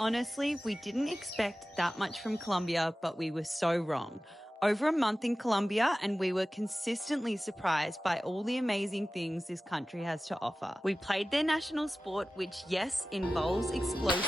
Honestly, we didn't expect that much from Colombia, but we were so wrong. Over a month in Colombia, and we were consistently surprised by all the amazing things this country has to offer. We played their national sport, which, yes, involves explosives.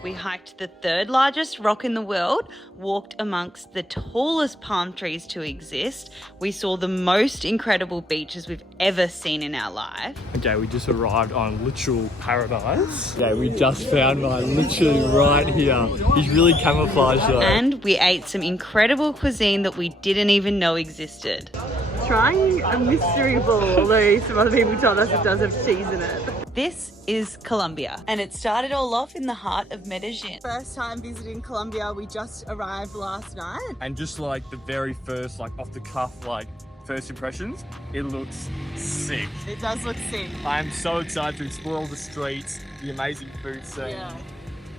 We hiked the third largest rock in the world, walked amongst the tallest palm trees to exist. We saw the most incredible beaches we've ever seen in our life. Okay, we just arrived on literal paradise. Yeah, we just found mine literally right here. He's really camouflaged though. And we ate some incredible cuisine that we didn't even know existed. Trying a mystery ball, although some other people told us it does have cheese in it. This is Colombia, and it started all off in the heart of Medellín. First time visiting Colombia, we just arrived last night. And just like the very first, like off the cuff, like first impressions, it looks sick. It does look sick. I'm so excited to explore all the streets, the amazing food scene. Yeah.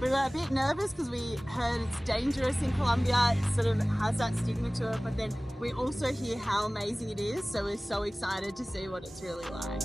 We were a bit nervous because we heard it's dangerous in Colombia. It sort of has that stigma to it, but then we also hear how amazing it is. So we're so excited to see what it's really like.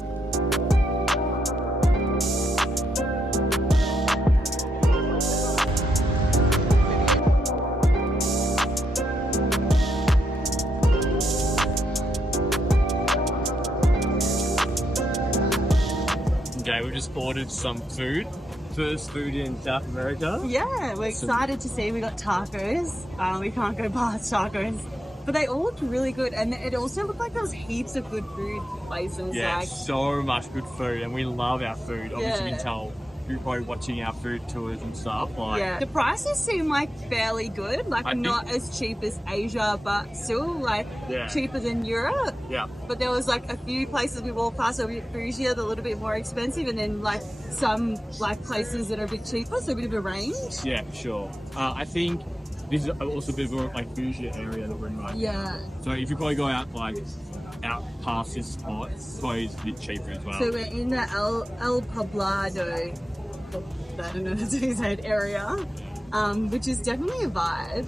Okay, we just ordered some food. First food in South America. Yeah, we're excited to see. We got tacos. We can't go past tacos, but they all looked really good, and it also looked like there was heaps of good food places. Yeah, like, so much good food, and we love our food. Obviously, you can tell you're probably watching our food tours and stuff. Like, yeah, the prices seem like fairly good. Like not as cheap as Asia, but still like cheaper than Europe. Yeah. But there was like a few places we walked past that were a bit bougie, a little bit more expensive, and then like some like places that are a bit cheaper, so a bit of a range. Yeah, sure. I think this is also a bit more like bougie area that we're in right now. So if you probably go out past this spot, it's probably a bit cheaper as well. So we're in the El Poblado, I don't know how to say it, area, which is definitely a vibe.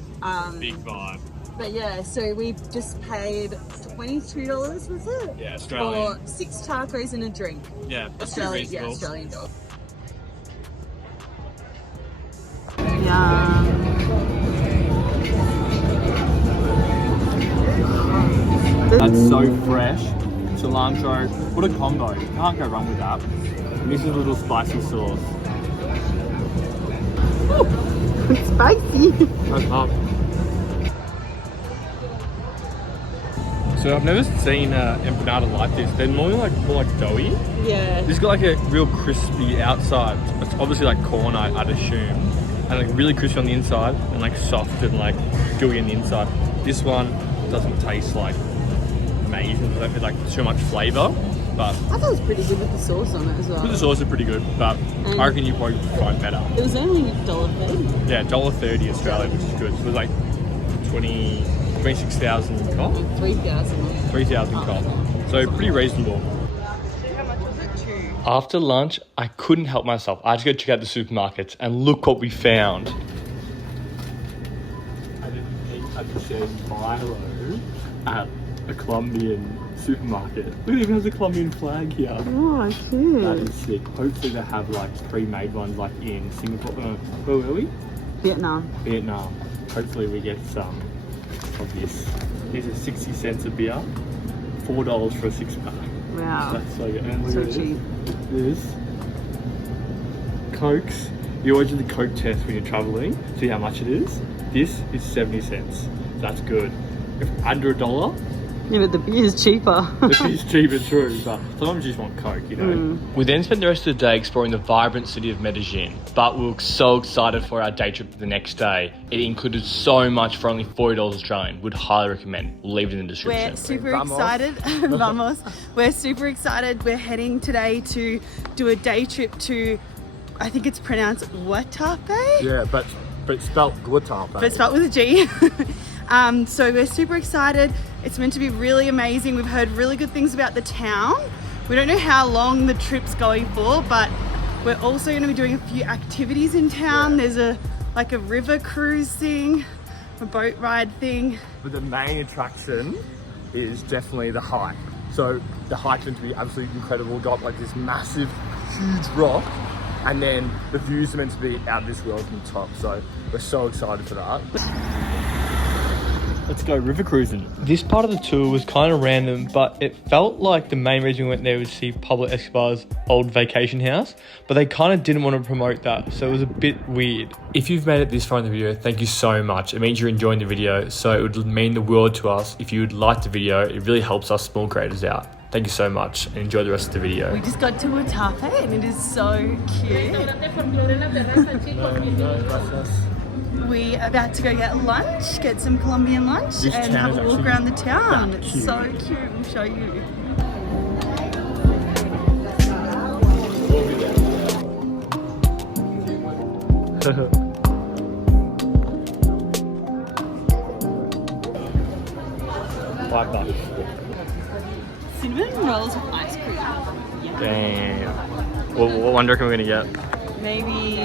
Big vibe. But yeah, so we just paid $22, was it? Yeah, Australian. For 6 tacos and a drink. Yeah, that's pretty reasonable. Yeah, Australian dollar. That's so fresh. Cilantro. What a combo. You can't go wrong with that. And this is a little spicy sauce. It's spicy. That's up. So I've never seen empanada like this. They're more like doughy. Yeah. This got like a real crispy outside. It's obviously like corn, I'd assume. And like really crispy on the inside and like soft and like gooey on the inside. This one doesn't taste like amazing. It doesn't have like too much flavour. But I thought it was pretty good with the sauce on it as well. The sauce is pretty good, but I reckon you probably find better. It was only $1.30. Yeah, $1.30 Australia, which is good. So it was like 26,000 cop? 3,000. 3,000 cop. So pretty reasonable. How much was it? 2. After lunch, I couldn't help myself. I had to go check out the supermarkets and look what we found. I didn't eat at the same Milo at a Colombian supermarket. Look, it even has a Colombian flag here. Oh, cute. That is sick. Hopefully they have like pre-made ones like in Singapore. Where were we? Vietnam. Hopefully we get some of this. These are 60 cents a beer. $4 for a 6-pack. Wow. That's so good. And look So at cheap. This. Cokes. You always do the Coke test when you're traveling. See how much it is. This is 70 cents. That's good. If under $1, yeah, but the beer is cheaper. the beer's cheaper, true, but sometimes you just want Coke, you know. We then spent the rest of the day exploring the vibrant city of Medellín, but we were so excited for our day trip the next day. It included so much for only $40 Australian. Would highly recommend. We'll leave it in the description. We're super excited. Vamos. We're super excited. We're heading today to do a day trip to, I think it's pronounced Guatapé? Yeah, but it's spelled Guatapé. But it's spelled with a G. So we're super excited. It's meant to be really amazing. We've heard really good things about the town. We don't know how long the trip's going for, but we're also going to be doing a few activities in town. There's a river cruise thing, a boat ride thing. But the main attraction is definitely the hike. So the hike's going to be absolutely incredible. Got like this massive huge rock, and then the views are meant to be out of this world from the top. So we're so excited for that. Let's go river cruising. This part of the tour was kind of random, but it felt like the main reason we went there was to see Pablo Escobar's old vacation house, but they kind of didn't want to promote that, so it was a bit weird. If you've made it this far in the video, thank you so much. It means you're enjoying the video, so it would mean the world to us if you would like the video. It really helps us small creators out. Thank you so much, and enjoy the rest of the video. We just got to Guatape and it is so cute. We're about to go get lunch, get some Colombian lunch, and have a walk around the town. It's so cute. We'll show you. $5. Cinnamon rolls with ice cream. Yeah. Damn. What one reckon we're gonna get? Maybe.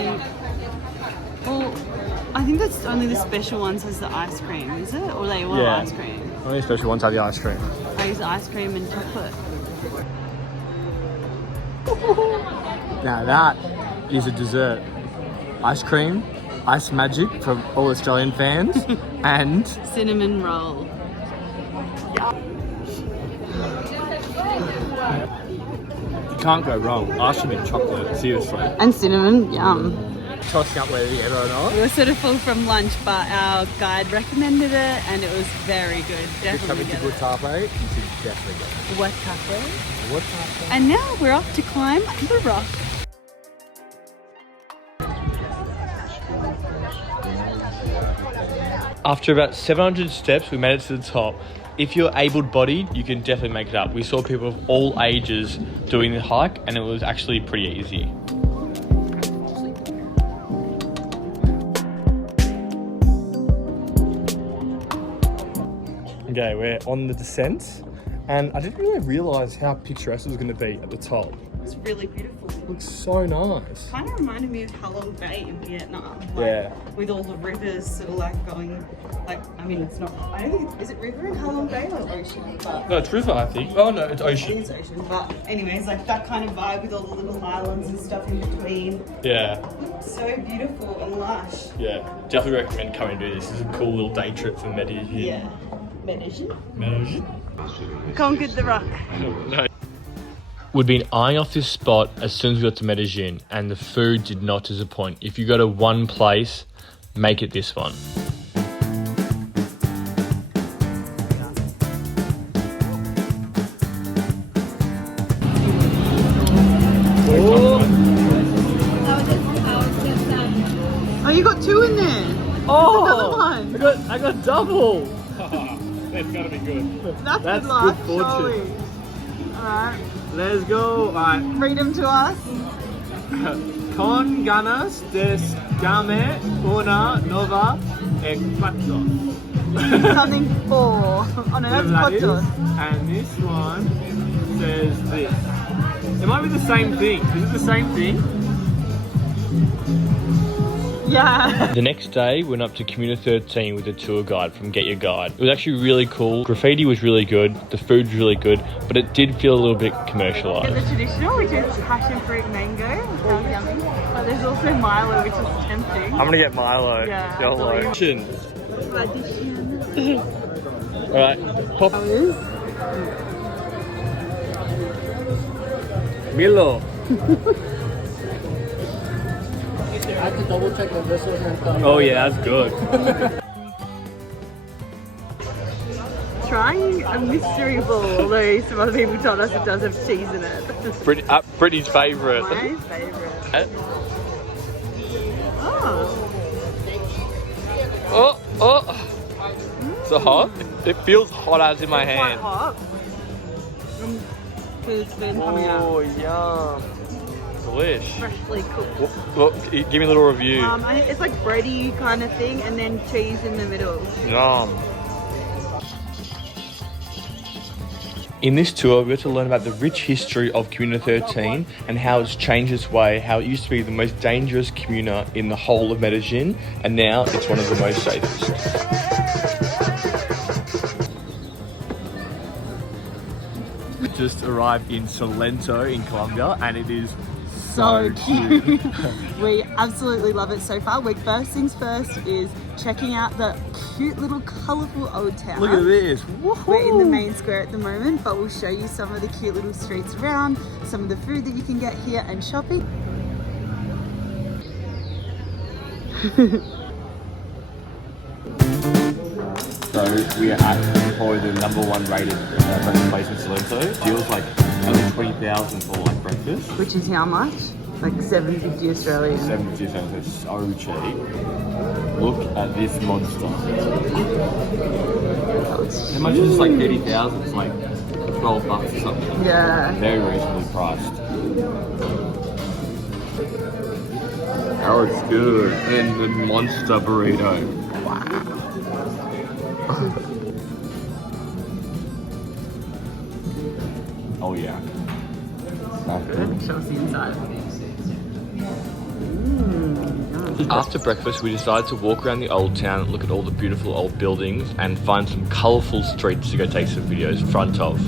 Well, I think that's only the special ones has the ice cream, is it? Or they all ice cream? Only special ones have the ice cream. I use ice cream and chocolate. Now that is a dessert. Ice cream, ice magic from all Australian fans, and Cinnamon roll. you can't go wrong. Ice cream and chocolate, seriously. And cinnamon, yum. Tossing up whether you ever or not. We were sort of full from lunch, but our guide recommended it and it was very good. Definitely get it. Guatapé, you should definitely get it. Guatapé. Guatapé. And now we're off to climb the rock. After about 700 steps, we made it to the top. If you're able-bodied, you can definitely make it up. We saw people of all ages doing the hike, and it was actually pretty easy. Okay, we're on the descent, and I didn't really realise how picturesque it was going to be at the top. It's really beautiful. It looks so nice. Kind of reminded me of Halong Bay in Vietnam. Like, Yeah. with all the rivers sort of like going, like, I mean, it's not, I don't think, is it river in Halong Bay or ocean? But No, it's river, I think. Oh no, it's I ocean. think it's ocean. But anyways, like that kind of vibe with all the little islands and stuff in between. Yeah, So beautiful and lush. yeah. Definitely recommend coming to do this. This is a cool little day trip for Medellín. Yeah. Medellín. Medellín? Conquered the rock. No. We'd been eyeing off this spot as soon as we got to Medellín, and the food did not disappoint. If you go to one place, make it this one. Oh, you got two in there. Oh, Another one. I got double. That's gotta be good. That's That's good luck, good fortune. surely. Alright. Let's go. Alright. Read them to us. Con ganas de darme una nueva encuentro. Something four. Oh no, that's fotos. And this one says this. It might be the same thing. Is it the same thing? Yeah. The next day, we went up to Comuna 13 with a tour guide from Get Your Guide. It was actually really cool. Graffiti was really good. The food was really good, but it did feel a little bit commercialized. The traditional, which is passion fruit mango. Sounds yummy. But there's also Milo, which is tempting. I'm gonna get Milo. Yeah, YOLO. Tradition. Alright, pop. Milo. I had to double check that this wasn't Oh yeah, that's good. Trying a mystery ball, although some other people told us it does have cheese in it. Brittany's favourite. My favourite. Oh. Oh. So hot? It feels hot as in my Quite hand. hot. Because it's been coming out. Oh, yum. Delish. Freshly cooked. Well, give me a little review. I think it's like bready kind of thing, and then cheese in the middle. Yum. In this tour, we got to learn about the rich history of Comuna 13 and how it's changed its way, how it used to be the most dangerous comuna in the whole of Medellín, and now it's one of the most safest. We just arrived in Salento in Colombia, and it is so cute. We absolutely love it so far. First things first is checking out the cute little colourful old town. Look at this. We're in the main square at the moment, but we'll show you some of the cute little streets around, some of the food that you can get here and shopping. So we are at probably the #1 rated breakfast place in Salento. Feels like only 20,000 for like breakfast. Which is how much? Like 750 Australian. 750 cents, it's so cheap. Look at this monster. How much is this? Like 30,000? It's like 12 bucks or something. Yeah. Very reasonably priced. Oh, it's good. And the monster burrito. Wow. Oh yeah. Show us the inside. After breakfast, we decided to walk around the old town, look at all the beautiful old buildings, and find some colourful streets to go take some videos in front of.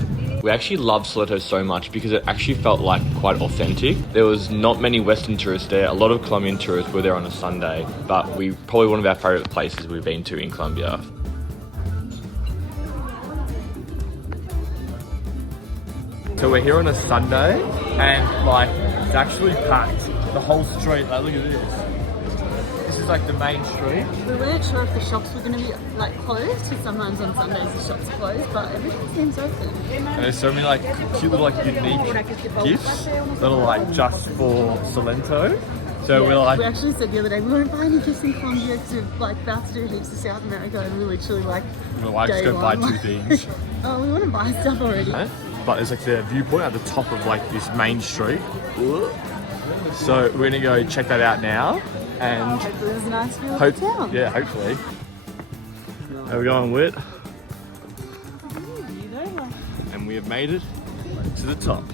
We actually loved Salento so much because it actually felt like quite authentic. There was not many Western tourists there. A lot of Colombian tourists were there on a Sunday, but probably one of our favourite places we've been to in Colombia. So we're here on a Sunday, and like it's actually packed. The whole street, like look at this. This is like the main street. We weren't sure if the shops were going to be like closed, because sometimes on Sundays the shops are closed, but everything seems open. And there's so many like cute little like unique gifts that are like just for Salento. So we're like, we actually said the other day we won't buy any gifts in Colombia because we're like about to do heaps of South America, and we're literally like, just go buy 2 things. Oh, we want to buy stuff already. But there's like the viewpoint at the top of like this main street. So we're gonna go check that out now, and hopefully there's a nice view of the town. Yeah, hopefully. How we going, Whit? And we have made it to the top.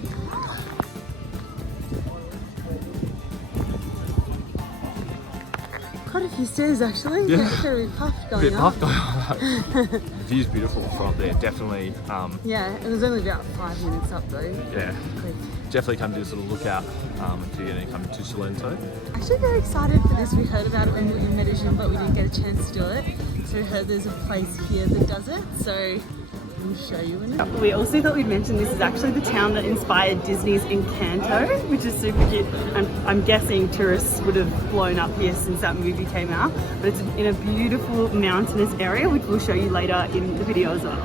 Quite a few stairs actually. Yeah. Very puffed going up. The view's beautiful from there, definitely. Yeah, it was only about 5 minutes up though. Yeah. Quick. Definitely come do this little lookout if you're going to come to Salento. Actually very excited for this. We heard about it when we were in Medellín, but we didn't get a chance to do it. So we heard there's a place here that does it. So we'll show you in it. We also thought we'd mention this is actually the town that inspired Disney's Encanto, which is super cute. And I'm guessing tourists would have blown up here since that movie came out. But it's in a beautiful mountainous area, which we'll show you later in the video as well.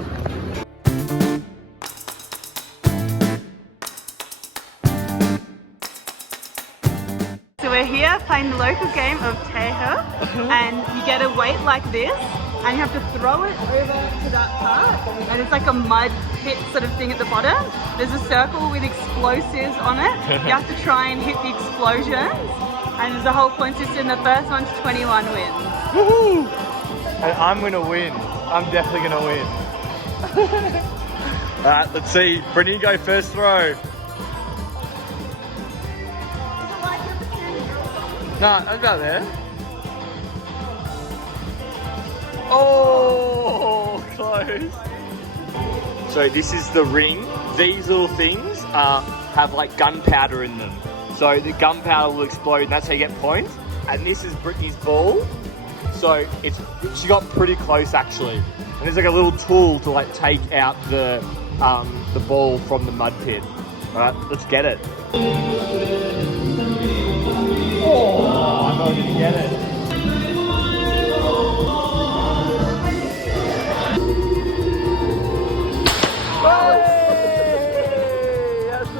So we're here playing the local game of Tejo, and you get a weight like this, and you have to throw it over to that part, and it's like a mud pit sort of thing at the bottom. There's a circle with explosives on it. You have to try and hit the explosions, and there's a whole point system. The first one to 21 wins. Woohoo! And I'm gonna win. I'm definitely gonna win. Alright, let's see. Brittany, go first throw. Nah, that's about there. Oh, close. So this is the ring. These little things have like gunpowder in them. So the gunpowder will explode, and that's how you get points. And this is Brittany's ball. So she got pretty close actually. And there's like a little tool to like take out the ball from the mud pit. All right, let's get it. Oh, I'm not going to get it. Hey, that's the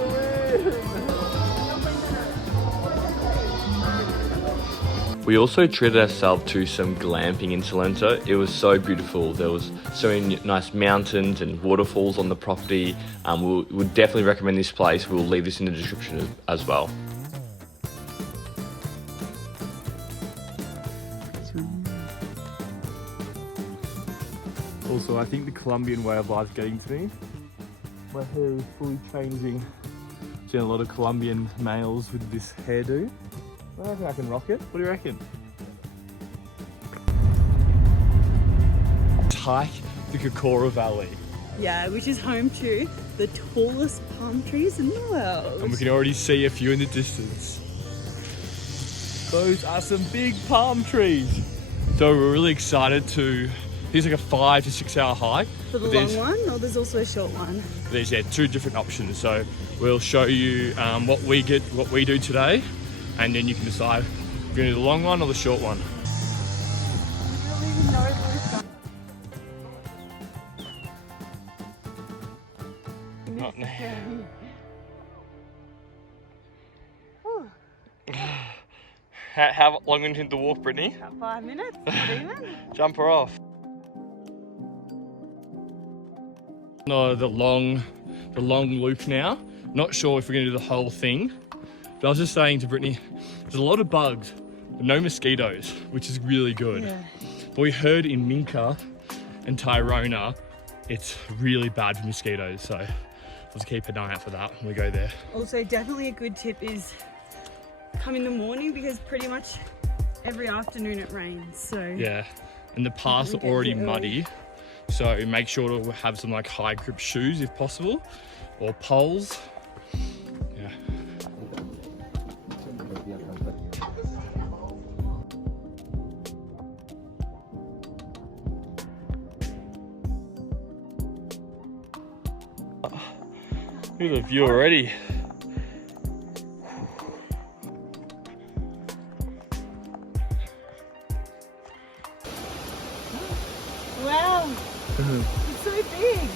win. We also treated ourselves to some glamping in Salento. It was so beautiful. There was so many nice mountains and waterfalls on the property. We would definitely recommend this place. We'll leave this in the description as well. Also, I think the Colombian way of life is getting to me. My hair is fully changing. Seen a lot of Colombian males with this hairdo. I reckon I can rock it. What do you reckon? Hike the Cocora Valley. Yeah, which is home to the tallest palm trees in the world. And we can already see a few in the distance. Those are some big palm trees. So we're really excited to, here's like a 5 to 6 hour hike. For the long one, or there's also a short one? There's 2 different options. So we'll show you what we do today, and then you can decide if you're gonna do the long one or the short one. I don't even know if Not now. How long into the walk, Brittany? About 5 minutes, not even. Jump her off. No, the long loop now. Not sure if we're gonna do the whole thing, but I was just saying to Brittany, there's a lot of bugs, but no mosquitoes, which is really good. Yeah. But we heard in Minka and Tayrona, it's really bad for mosquitoes, so let's keep an eye out for that when we go there. Also, definitely a good tip is come in the morning, because pretty much every afternoon it rains. So yeah, and the paths are already muddy, so make sure to have some like high grip shoes if possible, or poles. Yeah. Look at the view already. wow, it's so big.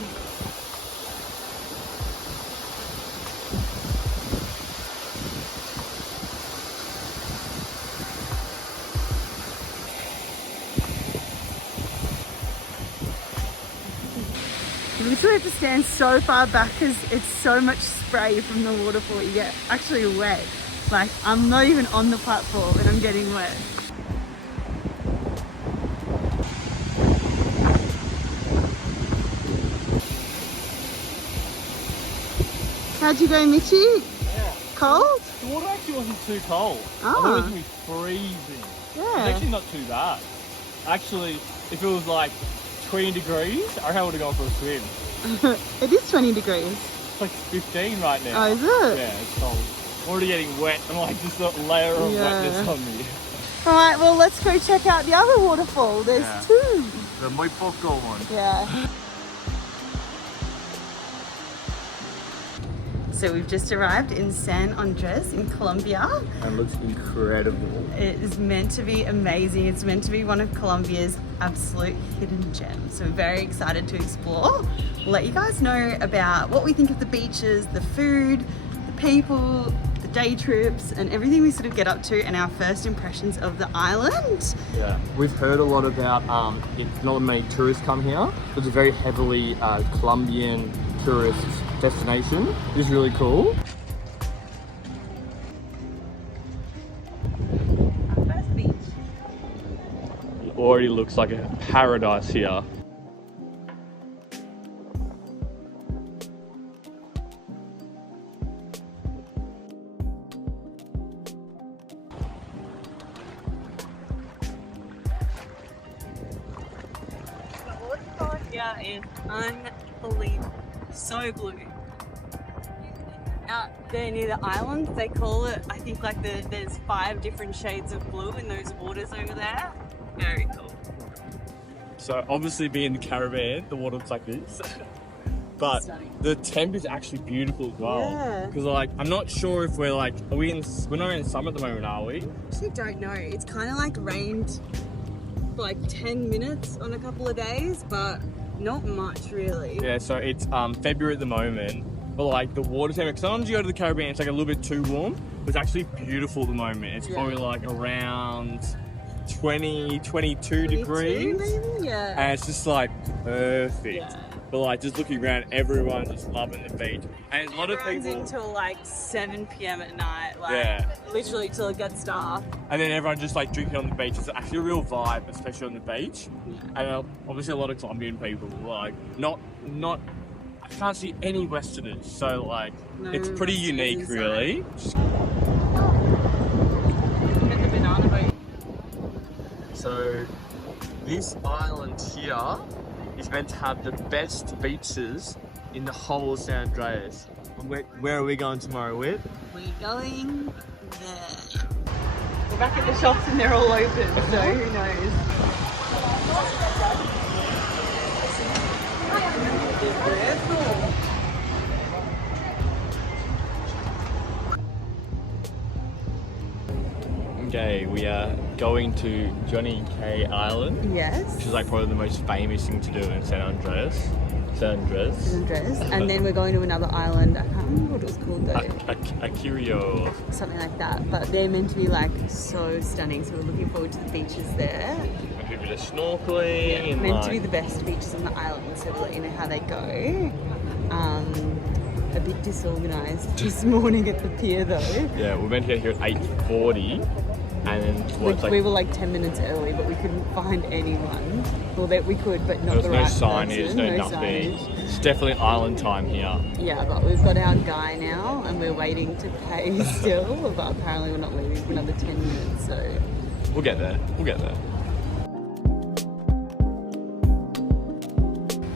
You literally have to stand so far back because it's so much spray from the waterfall. You get actually wet. Like, I'm not even on the platform and I'm getting wet. How'd you go, Mitchy? Yeah. Cold? The water actually wasn't too cold. I thought it was gonna be freezing. Yeah. It's actually not too bad. Actually, if it was like 20 degrees, I reckon I would have gone for a swim. It is 20 degrees. It's like 15 right now. Oh, is it? Yeah, it's cold. I'm already getting wet. I'm like just a layer of wetness on me. Alright, well let's go check out the other waterfall. There's 2. The muy poco one. Yeah. So we've just arrived in San Andrés in Colombia. And it looks incredible. It is meant to be amazing. It's meant to be one of Colombia's absolute hidden gems. So we're very excited to explore. We'll let you guys know about what we think of the beaches, the food, the people, the day trips, and everything we sort of get up to, and our first impressions of the island. Yeah, we've heard a lot about it's not many tourists come here. It's a very heavily Colombian tourist destination. It's really cool. Our first beach. It already looks like a paradise here. The waterfall here is unbelievable. So blue. Out there near the island, they call it, I think like there's 5 different shades of blue in those waters over there. Very cool. So obviously being in the Caribbean, the water looks like this. But the temp is actually beautiful as well. Yeah. Because like, I'm not sure if we're like, we're not in summer at the moment, are we? Actually don't know. It's kind of like rained for like 10 minutes on a couple of days, but not much really. Yeah, so it's February at the moment. But like the water temperature, sometimes you go to the Caribbean, it's like a little bit too warm. But it's actually beautiful at the moment. It's probably like around 20, 22 degrees. Maybe? Yeah. And it's just like perfect. Yeah. But like just looking around, everyone's just loving the beach. And a lot of Everyone's people until like 7 p.m. at night, like literally till it gets dark. And then everyone just like drinking on the beach. It's actually a real vibe, especially on the beach. And obviously a lot of Colombian people, like not I can't see any Westerners, so like it's pretty unique, really. So this island here is meant to have the best beaches in the whole of San Andrés. Where are we going tomorrow, Whit? We're going there. We're back at the shops and they're all open, so who knows? Okay, we are going to Johnny K Island. Yes. Which is like probably the most famous thing to do in San Andrés. And then we're going to another island. I can't remember what it was called though. Acuario. Something like that. But they're meant to be like so stunning. So we're looking forward to the beaches there. A bit of snorkeling. Yeah, and meant like... to be the best beaches on the island. So we'll let you know how they go. A bit disorganised this morning at the pier though. Yeah, we're meant to get here at 8:40. And then we were like 10 minutes early, but we couldn't find anyone. Well, that we could, but not the right person. There was no signage, no nothing. Signage. It's definitely island time here. Yeah, but we've got our guy now, and we're waiting to pay still. But apparently, we're not leaving for another 10 minutes, so we'll get there. We'll get there.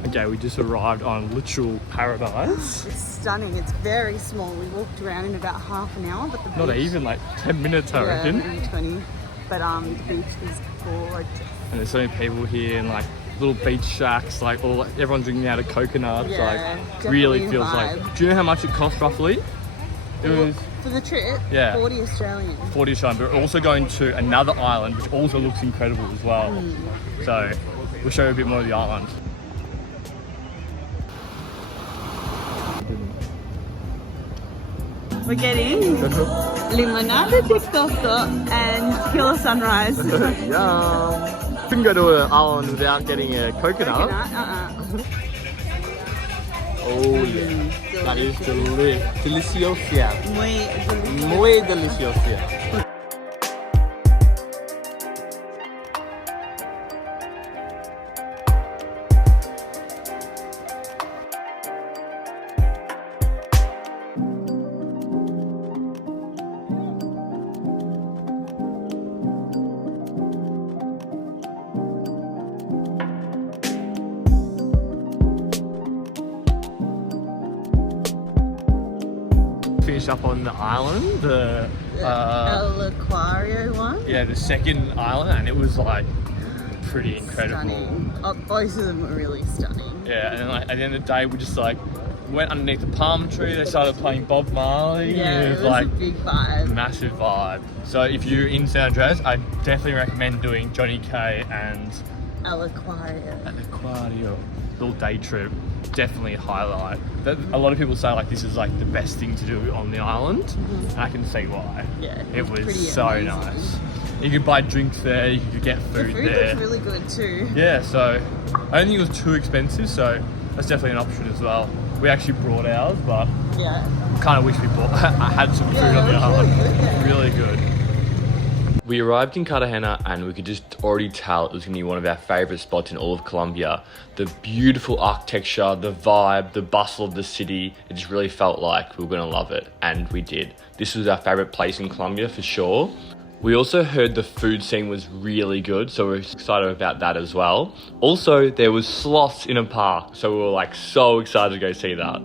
Okay, we just arrived on literal paradise. It's stunning. It's very small. We walked around in about half an hour, but the not beach, even like 10 minutes, I reckon. Yeah, maybe 20. But the beach is gorgeous. And there's so many people here and like little beach shacks, like all everyone's drinking out of coconuts. Yeah, like really feels like. Do you know how much it cost roughly? It was for the trip. Yeah, 40 Australian. 40 Australian. But we're also going to another island, which also looks incredible as well. So we'll show you a bit more of the island. We're getting limonada de coco and killer sunrise. Yum! Couldn't go to an island without getting a coconut. Oh yeah, that is deliciosa. Muy deliciosa. Finish up on the island, the El Acuario one. Yeah, the second island, and it was like pretty incredible. Stunning. Oh, both of them were really stunning. Yeah, and then like at the end of the day, we just like went underneath the palm tree. They started playing Bob Marley. Yeah, and it was like a big vibe. Massive vibe. So if you're in San Andrés, I definitely recommend doing Johnny K and El Acuario. Acuario. Little day trip. Definitely a highlight. A lot of people say like this is like the best thing to do on the island, and I can see why. Yeah, it was so amazing. Nice. You could buy drinks there, you could get food the food there. looks really good too. Yeah, so I don't think it was too expensive, so that's definitely an option as well. We actually brought ours, but yeah, kind of wish we bought. I had some food on the island. Really good. We arrived in Cartagena and we could just already tell it was going to be one of our favourite spots in all of Colombia. The beautiful architecture, the vibe, the bustle of the city, it just really felt like we were going to love it, and we did. This was our favourite place in Colombia for sure. We also heard the food scene was really good, so we're excited about that as well. Also, there was sloths in a park, so we were like so excited to go see that.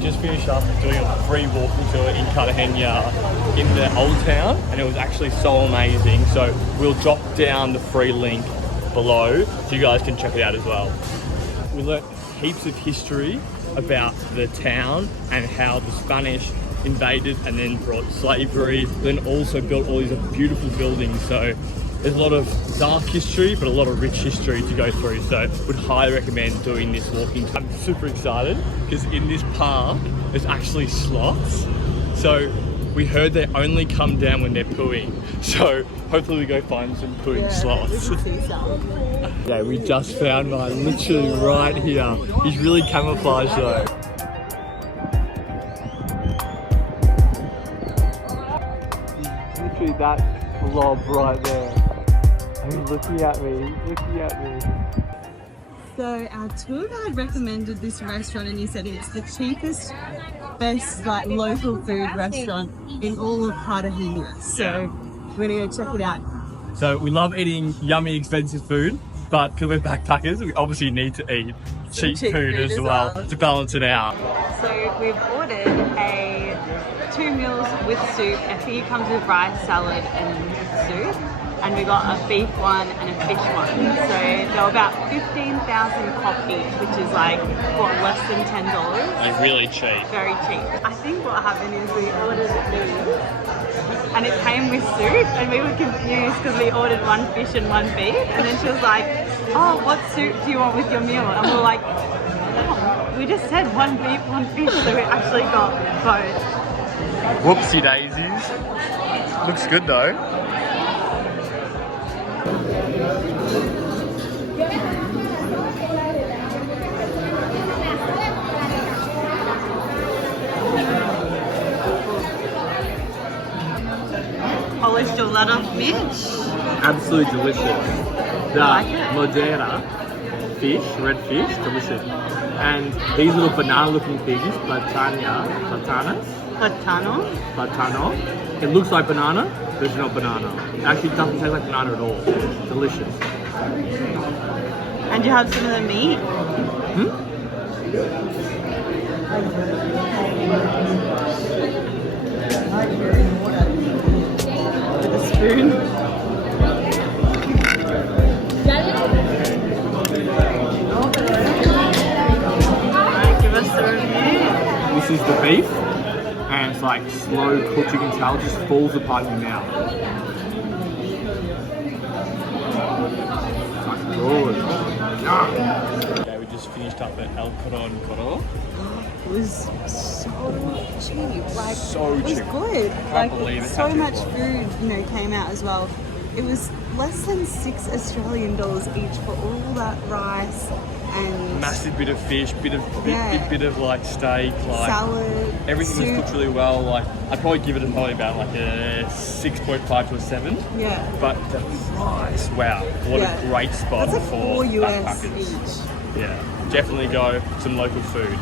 Just finished up doing a free walking tour in Cartagena in the old town, and it was actually so amazing. So we'll drop down the free link below so you guys can check it out as well. We learnt heaps of history about the town and how the Spanish invaded and then brought slavery, then also built all these beautiful buildings. So there's a lot of dark history, but a lot of rich history to go through. So would highly recommend doing this walking. I'm super excited because in this park, there's actually sloths. So we heard they only come down when they're pooing. So hopefully we go find some pooing sloths. Yeah, we just found mine literally right here. He's really camouflaged though. He's literally that blob right there. He's looking at me, So our tour guide recommended this restaurant, and he said it's the cheapest, best like local food restaurant in all of Cartagena. So We're gonna go check it out. So we love eating yummy, expensive food, but because we're backpackers, we obviously need to eat cheap food as well to balance it out. So we've ordered 2 meals with soup. I think it comes with rice, salad and soup. And we got a beef one and a fish one. So they're about 15,000 pop each, which is like, what, less than $10? Like really cheap. Very cheap. I think what happened is we ordered these and it came with soup and we were confused because we ordered one fish and one beef. And then she was like, oh, what soup do you want with your meal? And we were like, oh, we just said one beef, one fish. So we actually got both. Whoopsie daisies. Looks good though. Polished gelato fish. Absolutely delicious. The like it. Modera fish, red fish, delicious. And these little banana looking things, platanos. It looks like banana, but it's not banana. It actually doesn't taste like banana at all. It's delicious. And you have some of the meat? With a spoon. Alright, give us the review. This is the beef, and it's like slow cooked. You can tell it just falls apart in your mouth. It's good. Okay, we just finished up at El Coro. It was so cheap. Like, So it was cheap. good. Can't believe it's so how cheap much it was. food, came out as well. It was less than $6 Australian each for all that rice and Massive bit of fish, bit of like steak, like salad, everything soup. was cooked really well. Like I'd probably give it probably about like a 6.5 to a 7. Yeah. But the price, wow, what a great spot That's like for $4 US backpackers. each. Yeah, definitely go some local food.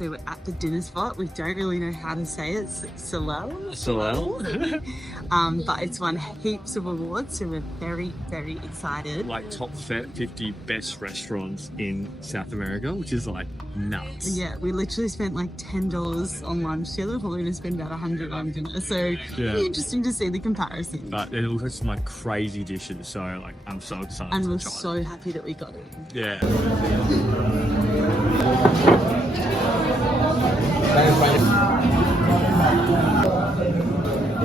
We were at the dinner spot. We don't really know how to say it. Salento. But it's won heaps of awards, so we're very, very excited. Like top 50 best restaurants in South America, which is like nuts. Yeah, we literally spent like $10 on lunch together. We're probably going to spend about $100 on dinner. So it'll be interesting to see the comparison. But it looks like some like crazy dishes, so like I'm so excited. And to we're try so it. happy that we got it. Yeah.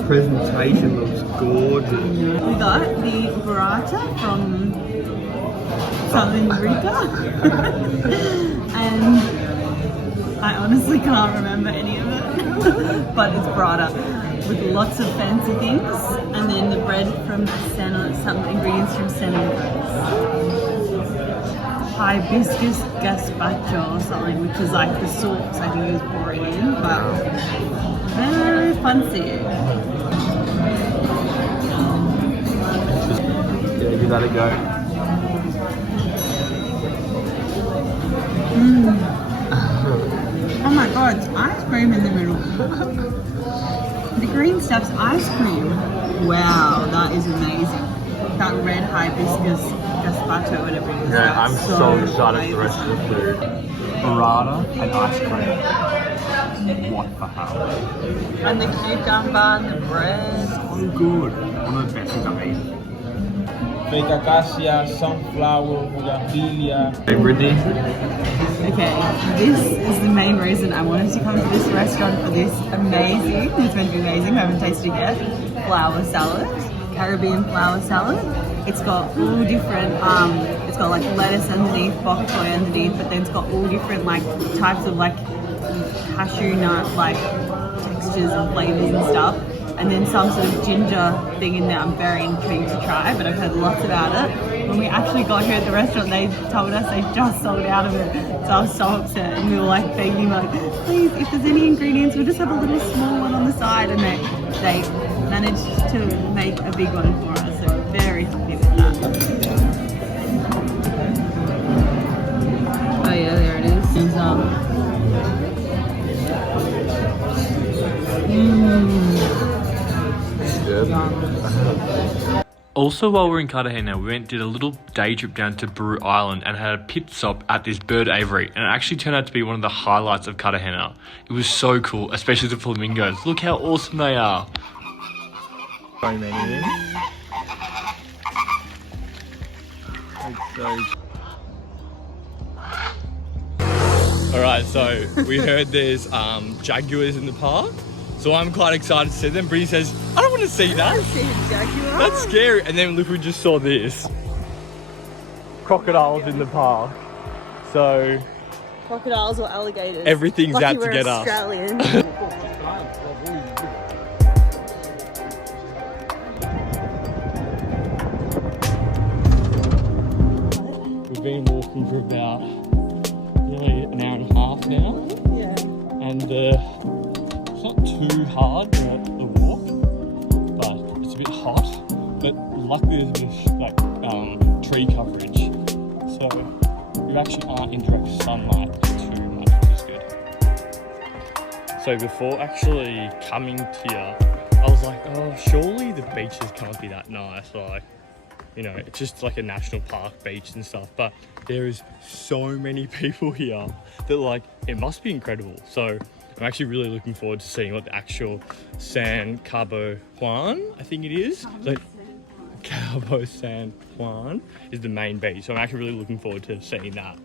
Presentation looks gorgeous. We got the burrata from Southern Rica. And I honestly can't remember any of it. But it's burrata with lots of fancy things. And then the bread from some ingredients from San Andrés. Hibiscus gazpacho or something, which is like the sauce I think it was pouring in, but very fancy. Yeah, give that a go. Oh my god, it's ice cream in the middle. The green stuff's ice cream. Wow, that is amazing. That red hibiscus gazpacho, whatever it is. Yeah, I'm that's so excited for the rest of the flavoursome. food. Burrata and ice cream. What the hell? And the cucumber and the bread. So good. One of the best things I've eaten. Fake acacia, sunflower, bougainvillea. Hey, Brittany. Okay, this is the main reason I wanted to come to this restaurant for this amazing, it's meant to be amazing, I haven't tasted it yet, flower salad, Caribbean flower salad. It's got all different, it's got like lettuce underneath, bok choy underneath, but then it's got all different like types of like cashew nut like textures and flavors and stuff. And then some sort of ginger thing in there I'm very intrigued to try, but I've heard lots about it. When we actually got here at the restaurant, they told us they just sold out of it. So I was so upset and we were like begging like, please, if there's any ingredients, we'll just have a little small one on the side. And they managed to make a big one for us, so very happy with that. Also, while we were in Cartagena, we did a little day trip down to Baru Island and had a pit stop at this bird aviary, and it actually turned out to be one of the highlights of Cartagena. It was so cool, especially the flamingos. Look how awesome they are. So many. Alright, so we heard there's jaguars in the park. So I'm quite excited to see them. Brittany says, I don't want to see that. I see a jaguar. That's scary. And then look, we just saw this. Crocodiles in the park. So Crocodiles or alligators. everything's Lucky out to we're get us. Australian. We've been walking for about nearly an hour and a half now. Yeah. And it's not too hard the walk, but it's a bit hot. But luckily there's a bit of tree coverage, so you actually aren't in direct sunlight too much, which is good. So before actually coming here, I was like, oh, surely the beaches can't be that nice. Like, you know, it's just like a national park beach and stuff, but there is so many people here that like, it must be incredible. So I'm actually really looking forward to seeing what the actual San Cabo Juan, I think it is. So Cabo San Juan is the main beach. So I'm actually really looking forward to seeing that.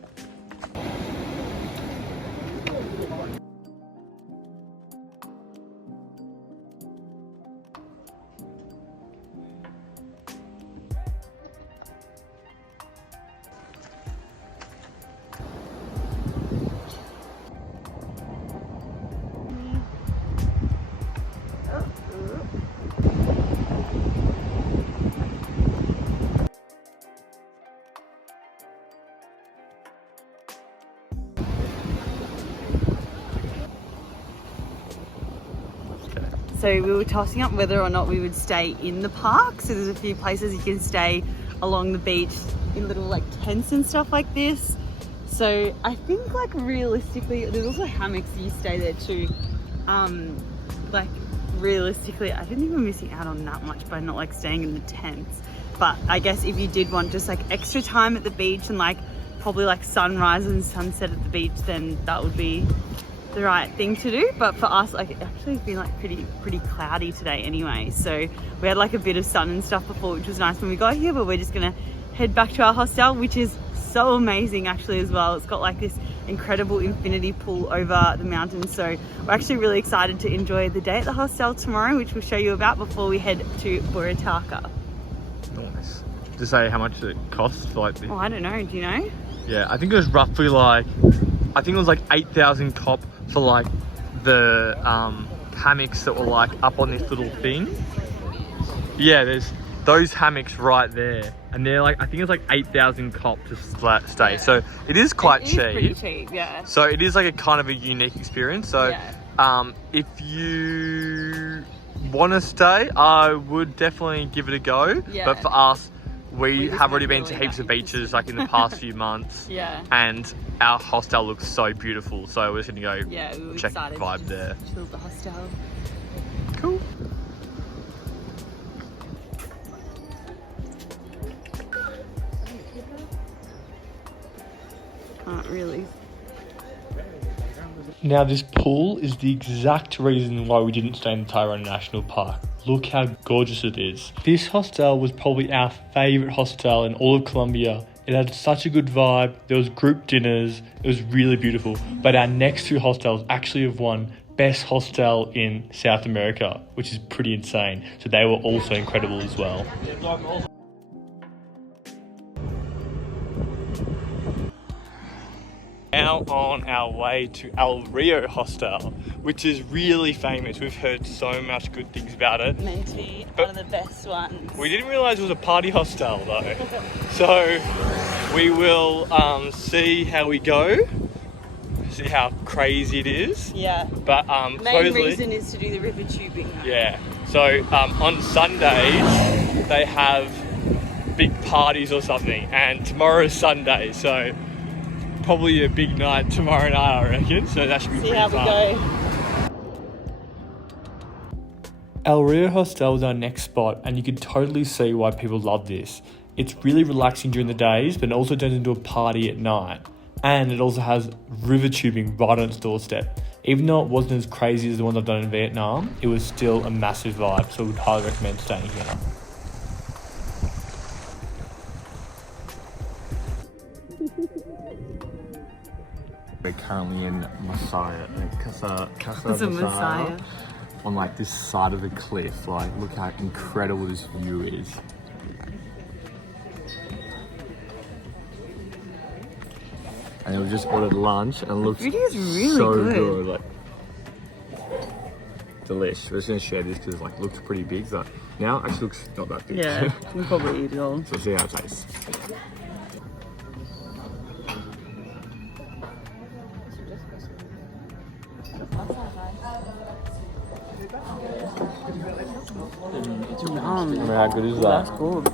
So we were tossing up whether or not we would stay in the park. So there's a few places you can stay along the beach in little like tents and stuff like this. So I think like realistically, there's also hammocks that you stay there too. Like realistically, I don't think we're missing out on that much by not like staying in the tents. But I guess if you did want just like extra time at the beach and like probably like sunrise and sunset at the beach, then that would be the right thing to do. But for us, like it actually has been like pretty cloudy today anyway, so we had like a bit of sun and stuff before, which was nice when we got here. But we're just gonna head back to our hostel, which is so amazing actually as well. It's got like this incredible infinity pool over the mountains, so we're actually really excited to enjoy the day at the hostel tomorrow, which we'll show you about before we head to Boritaka. Nice. To say how much it costs for like this? Oh, I don't know, do you know? Yeah, I think it was roughly like, I think it was like 8,000 kop for like the hammocks that were like up on this little thing. Yeah, there's those hammocks right there, and they're like, I think it's like 8,000 kop to stay. Yeah. So it is quite cheap. It is pretty cheap, yeah. So it is like a kind of a unique experience. So yeah. If you want to stay, I would definitely give it a go. Yeah. But for us, we have already been to heaps of beaches like in the past few months. Yeah. And our hostel looks so beautiful, so we're just gonna go we check the vibe there. Chill the hostel. Cool. Can't really. Now this pool is the exact reason why we didn't stay in the Tayrona National Park. Look how gorgeous it is. This hostel was probably our favourite hostel in all of Colombia. It had such a good vibe. There was group dinners. It was really beautiful. But our next two hostels actually have won best hostel in South America, which is pretty insane. So they were also incredible as well. Now on our way to El Rio Hostel, which is really famous. We've heard so much good things about it. Meant to be one of the best ones. We didn't realise it was a party hostel though. So we will see how we go, see how crazy it is. Yeah. But main reason is to do the river tubing. Though. Yeah. So on Sundays they have big parties or something, and tomorrow's Sunday, so probably a big night tomorrow night, I reckon. So that should be See pretty how we fun. go. El Rio Hostel is our next spot, and you can totally see why people love this. It's really relaxing during the days, but it also turns into a party at night. And it also has river tubing right on its doorstep. Even though it wasn't as crazy as the ones I've done in Vietnam, it was still a massive vibe, so I would highly recommend staying here. We're currently in Casa Messiah. On like this side of the cliff. Like, look how incredible this view is. And we just ordered lunch and it looks It is really so good. good. Like, delish. We're just gonna share this because it like looks pretty big, but now it actually looks not that big. Yeah, we'll probably eat it all. So see how it tastes. How good is that? That's good.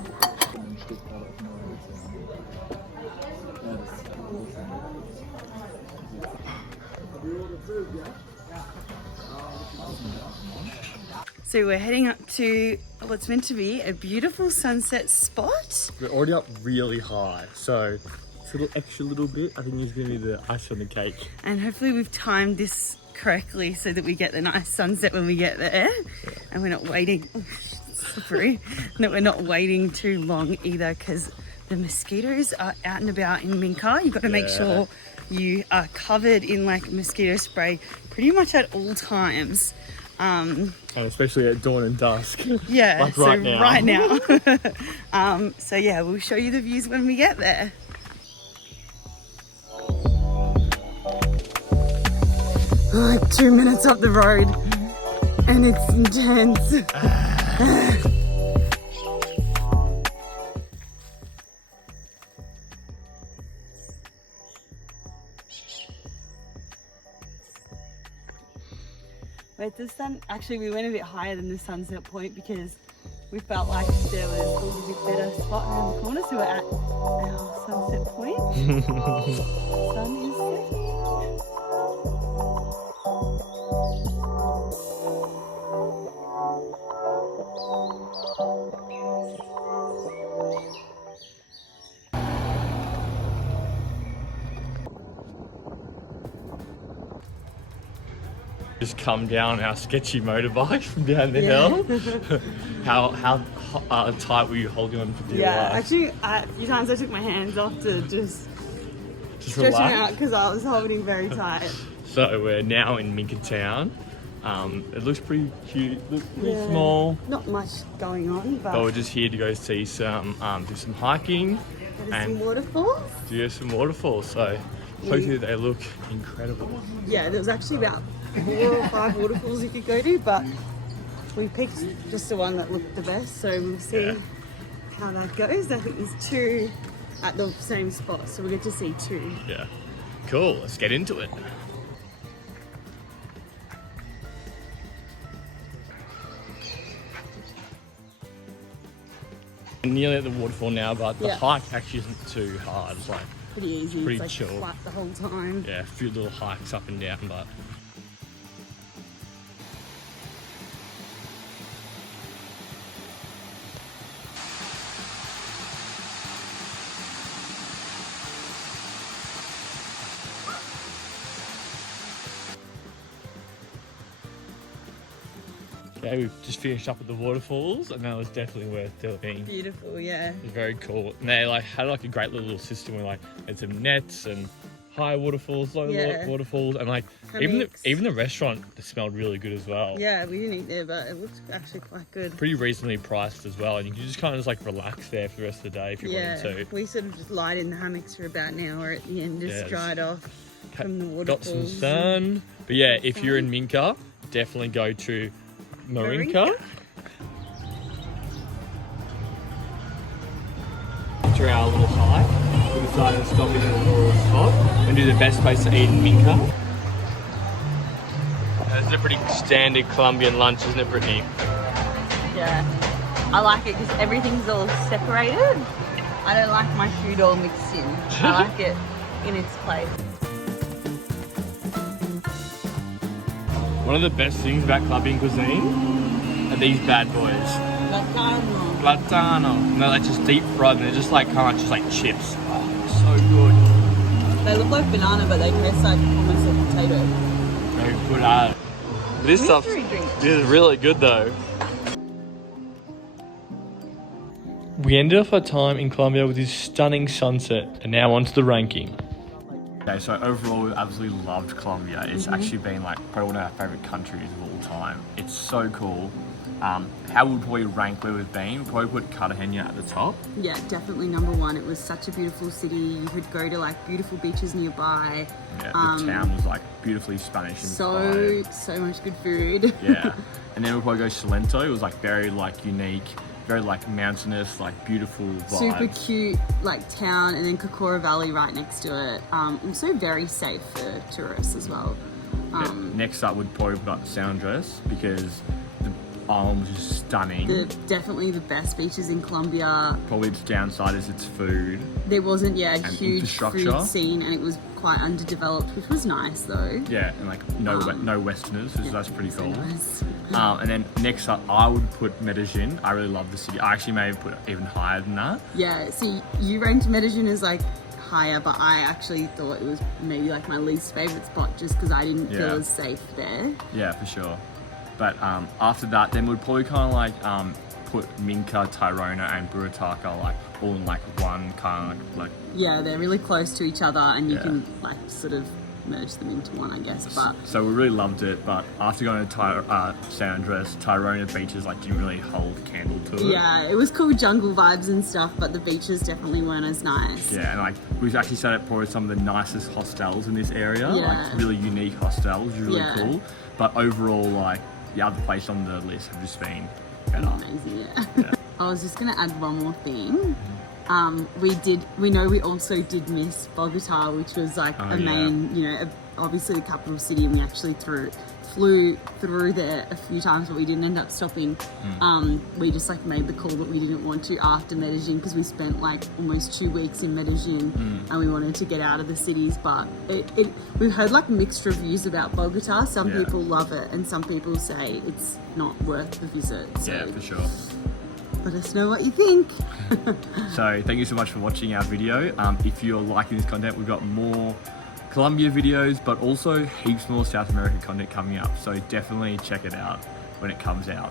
So we're heading up to what's meant to be a beautiful sunset spot. We're already up really high, so this little extra little bit I think is going to be the ice on the cake. And hopefully we've timed this correctly so that we get the nice sunset when we get there. And we're not waiting, slippery, that we're not waiting too long either, because the mosquitoes are out and about in Minka. You've got to make sure you are covered in like mosquito spray pretty much at all times. And especially at dawn and dusk. Yeah, like so right now. So yeah, we'll show you the views when we get there. Like 2 minutes up the road and it's intense. Wait, the sun, actually we went a bit higher than the sunset point because we felt like there was a bit better spot around the corner, so we're at our sunset point. Sun is setting. Just come down our sketchy motorbike from down the hill. How tight were you holding on for dear life? Actually a few times I took my hands off to just stretch them relax. out because I was holding very tight. So we're now in Minka town. It looks pretty cute, looks pretty small. Not much going on, But we're just here to go see some, do some hiking there's some waterfalls. do some waterfalls. So hopefully they look incredible. Yeah, there was actually about 4 or 5 waterfalls you could go to, but we picked just the one that looked the best, so we'll see how that goes. I think there's 2 at the same spot, so we get to see 2. Yeah, cool. Let's get into it. Nearly at the waterfall now, but the hike actually isn't too hard. It's like Pretty easy. Pretty it's like chill. flat the whole time. a few little hikes up and down, but yeah, we've just finished up at the waterfalls, and that was definitely worth doing. Beautiful, yeah. It was very cool. And they like had like a great little system where like had some nets and high waterfalls, low waterfalls, and like even the restaurant smelled really good as well. Yeah, we didn't eat there, but it looked actually quite good. Pretty reasonably priced as well, and you can just kind of just like relax there for the rest of the day if you wanted to. We sort of just lied in the hammocks for about an hour at the end, just dried off from the waterfalls. Got some sun. But yeah, if you're in Minka, definitely go to Minka. After our little hike, we decided to stop in a little spot and do the best place to eat in Minka. It's a pretty standard Colombian lunch, isn't it, Brittany? Yeah, I like it because everything's all separated. I don't like my food all mixed in. I like it in its place. One of the best things about Colombian cuisine are these bad boys. Platano. And they're like just deep fried and they're just like kind of just like chips. Oh, so good. They look like banana, but they taste like almost like potato. Very good at it. This is really good though. We ended off our time in Colombia with this stunning sunset, and now onto the ranking. Okay, so overall we absolutely loved Colombia. It's actually been like probably one of our favourite countries of all time. It's so cool. How would we rank where we've been? We'd probably put Cartagena at the top. Yeah, definitely number one. It was such a beautiful city. You could go to like beautiful beaches nearby. Yeah, the town was like beautifully Spanish and so much good food. Yeah, and then we'll probably go Salento. It was like very like unique, very like mountainous, like beautiful vibe. Super cute like town, and then Cocora Valley right next to it. Also very safe for tourists as well. Next up would probably put up San Andrés because the island was just stunning. Definitely the best beaches in Colombia. Probably its downside is its food. There wasn't a huge infrastructure. Food scene, and it was quite underdeveloped, which was nice though. Yeah, and like no Westerners, so that's pretty cool. Nice. And then next up, I would put Medellín. I really love the city. I actually may have put it even higher than that. Yeah, see, you ranked Medellín as like higher, but I actually thought it was maybe like my least favourite spot just because I didn't feel as safe there. Yeah, for sure. But after that, then we'd probably kind of like put Minka, Tayrona, and Guatape like all in like one kind of like. Yeah, they're really close to each other, and you can like sort of merge them into one, I guess. But so we really loved it. But after going to San Andrés, Tayrona beaches like didn't really hold a candle to it. Yeah, it was cool jungle vibes and stuff, but the beaches definitely weren't as nice. Yeah, and like we actually stayed at probably some of the nicest hostels in this area. Yeah. Like really unique hostels, which is really cool. But overall, like the other place on the list have just been better. Amazing, yeah. I was just gonna add one more thing. We also did miss Bogota, which was like main, obviously the capital city, and we actually flew through there a few times, but we didn't end up stopping. We just like made the call that we didn't want to after Medellín because we spent like almost 2 weeks in Medellín and we wanted to get out of the cities. But we've heard like mixed reviews about Bogota. Some people love it and some people say it's not worth the visit. So yeah, for sure. Let us know what you think. So thank you so much for watching our video. If you're liking this content, we've got more Colombia videos, but also heaps more South American content coming up. So definitely check it out when it comes out.